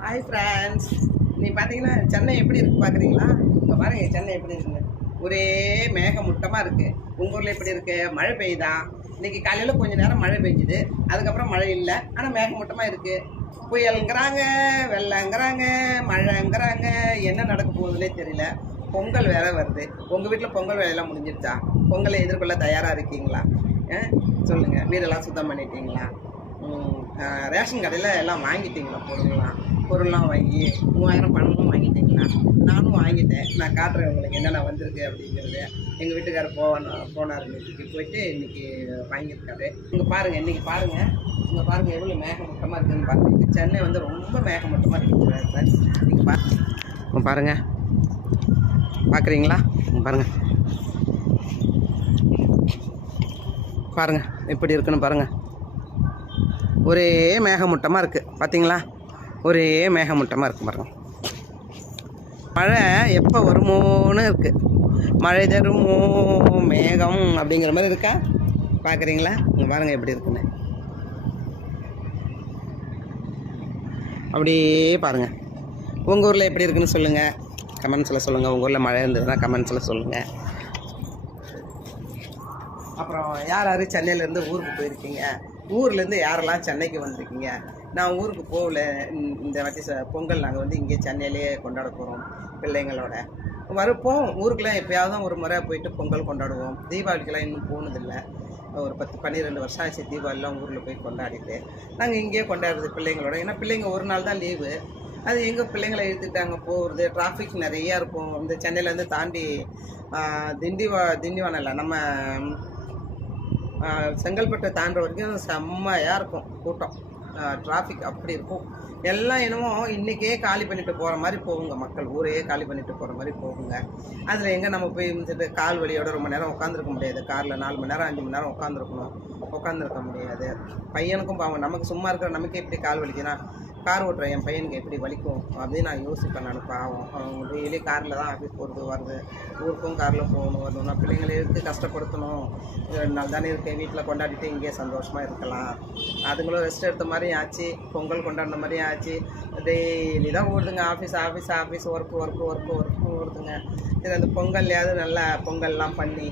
Hi friends, நீ பார்த்தீங்கன்னா சென்னை எப்படி இருக்குது பார்க்குறீங்களா? இப்போ பாருங்கள் சென்னை எப்படி இருக்குங்க. ஒரே மேகமூட்டமாக இருக்குது. உங்கள் ஊரில் எப்படி இருக்குது? மழை பெய்யுதா? இன்றைக்கி காலையில் கொஞ்சம் நேரம் மழை பெஞ்சுது, அதுக்கப்புறம் மழை இல்லை, ஆனால் மேகமூட்டமாக இருக்குது. புயலுங்கிறாங்க, வெள்ளங்கிறாங்க, மழைங்கிறாங்க, என்ன நடக்க போகுதுன்னே தெரியல. பொங்கல் வேற வருது. உங்கள் வீட்டில் பொங்கல் வேலையெல்லாம் முடிஞ்சிருச்சா? பொங்கலை எதிர்கொள்ள தயாராக இருக்கீங்களா? சொல்லுங்கள். வீடெல்லாம் சுத்தம் பண்ணிட்டீங்களா? ரேஷன் கடையில் எல்லாம் வாங்கிட்டீங்களா? பொருள்லாம் வாங்கி 3000 பணமும் வாங்கிட்டீங்களா? நானும் வாங்கிட்டேன். நான் காட்டுறேன் உங்களுக்கு என்னென்ன வந்திருக்கு அப்படிங்கிறது. எங்கள் வீட்டுக்காரர் போனார் இன்னைக்கு, போயிட்டு இன்றைக்கி வாங்கியிருக்காரு. இங்கே பாருங்கள், இன்றைக்கி பாருங்கள், இங்கே பாருங்கள் எவ்வளோ மேகமூட்டமாக இருக்குதுன்னு பாருங்கள். சென்னை வந்து ரொம்ப மேகமூட்டமாக இருக்குது ஃப்ரெண்ட்ஸ். நீங்கள் பாருங்கள், பார்க்குறீங்களா? பாருங்கள் பாருங்கள் எப்படி இருக்குன்னு பாருங்கள். ஒரே மேகமூட்டமாக இருக்குது, பார்த்தீங்களா? ஒரே மேகமூட்டமாக இருக்குது பாருங்கள். மழை எப்போ வருமோன்னு இருக்குது. மழை தருமோ மேகம் அப்படிங்கிற மாதிரி இருக்கா? பார்க்குறீங்களா? இங்கே பாருங்கள் எப்படி இருக்குன்னு. அப்படியே பாருங்கள். உங்கள் ஊரில் எப்படி இருக்குன்னு சொல்லுங்கள், கமெண்ட்ஸில் சொல்லுங்கள். உங்கள் ஊரில் மழை இருந்ததுன்னா கமெண்ட்ஸில் சொல்லுங்கள். அப்புறம் யார் யார் சென்னையிலேருந்து ஊருக்கு போயிருக்கீங்க? ஊர்லேருந்து யாரெல்லாம் சென்னைக்கு வந்திருக்கீங்க? நான் ஊருக்கு போகல. இந்த வாட்டி பொங்கல் நாங்கள் வந்து இங்கே சென்னையிலேயே கொண்டாட போகிறோம் பிள்ளைங்களோட. போவோம் ஊருக்குலாம், எப்போயாவது ஒரு முறை போயிட்டு பொங்கல் கொண்டாடுவோம். தீபாவளிக்கெல்லாம் இன்னும் போனதில்லை. ஒரு 10-12 வருஷம் ஆச்சு தீபாவளிலாம் ஊரில் போய் கொண்டாடிட்டு. நாங்கள் இங்கேயே கொண்டாடுறது பிள்ளைங்களோட. ஏன்னா பிள்ளைங்க ஒரு நாள் தான் லீவு. அது எங்கள் பிள்ளைங்களை இழுத்துட்டாங்க போகிறது. டிராஃபிக் நிறையா இருக்கும். இந்த சென்னையிலேருந்து தாண்டி திண்டிவனம் இல்லை, நம்ம செங்கல்பட்டு தாண்டுற வரைக்கும் செம்மையாக இருக்கும் கூட்டம். டிராஃபிக் அப்படி இருக்கும். எல்லாம் என்னமோ இன்றைக்கே காலி பண்ணிட்டு போகிற மாதிரி போகுங்க மக்கள். ஊரையே காலி பண்ணிட்டு போகிற மாதிரி போகுங்க. அதில் எங்கே நம்ம போய் இருந்துட்டு கால் வலியோட ரொம்ப நேரம் உட்காந்துருக்க முடியாது. காரில் 4 மணி நேரம் 5 மணி நேரம் உட்காந்துருக்க முடியாது. பையனுக்கும் பாவம், நமக்கு சும்மா இருக்கிற நமக்கே இப்படி கால் வலிக்குன்னா கார் ஓட்டுற என் பையனுக்கு எப்படி வலிக்கும் அப்படின்னு நான் யோசிப்பேன். நான் பாவம், அவங்க டெய்லி காரில் தான் ஆஃபீஸ் போகிறது வருது. ஊருக்கும் காரில் போகணும் வரணும்னா பிள்ளைங்களை எடுத்து கஷ்டப்படுத்தணும். 2 நாள் தானே இருக்கேன், வீட்டில் கொண்டாடிட்டு இங்கே சந்தோஷமாக இருக்கலாம். அதுங்களும் ரெஸ்ட் எடுத்த மாதிரியும் ஆச்சு, பொங்கல் கொண்டாடின மாதிரியும் ஆச்சு. டெய்லி தான் ஓடுதுங்க, ஆஃபீஸ் ஒர்க்கு ஓடுதுங்க. சரி, அந்த பொங்கல்லையாவது நல்லா பொங்கல்லாம் பண்ணி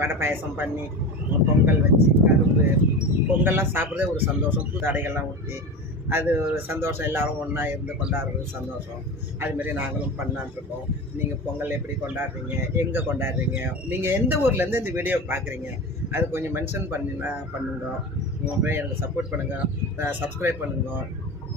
வடை பாயசம் பண்ணி பொங்கல் வச்சு கரும்பு பொங்கல்லாம் சாப்பிட்றதே ஒரு சந்தோஷம். தடைகள்லாம் ஊற்றி அது ஒரு சந்தோஷம். எல்லோரும் ஒன்றா இருந்து கொண்டாடுறது சந்தோஷம். அதுமாரி நாங்களும் பண்ணலான்ட்ருக்கோம். நீங்கள் பொங்கல் எப்படி கொண்டாடுறீங்க, எங்கே கொண்டாடுறீங்க, நீங்கள் எந்த ஊர்லேருந்து இந்த வீடியோ பார்க்குறீங்க, அது கொஞ்சம் மென்ஷன் பண்ணுங்க. அப்புறம் எனக்கு சப்போர்ட் பண்ணுங்கள், சப்ஸ்கிரைப் பண்ணுங்க.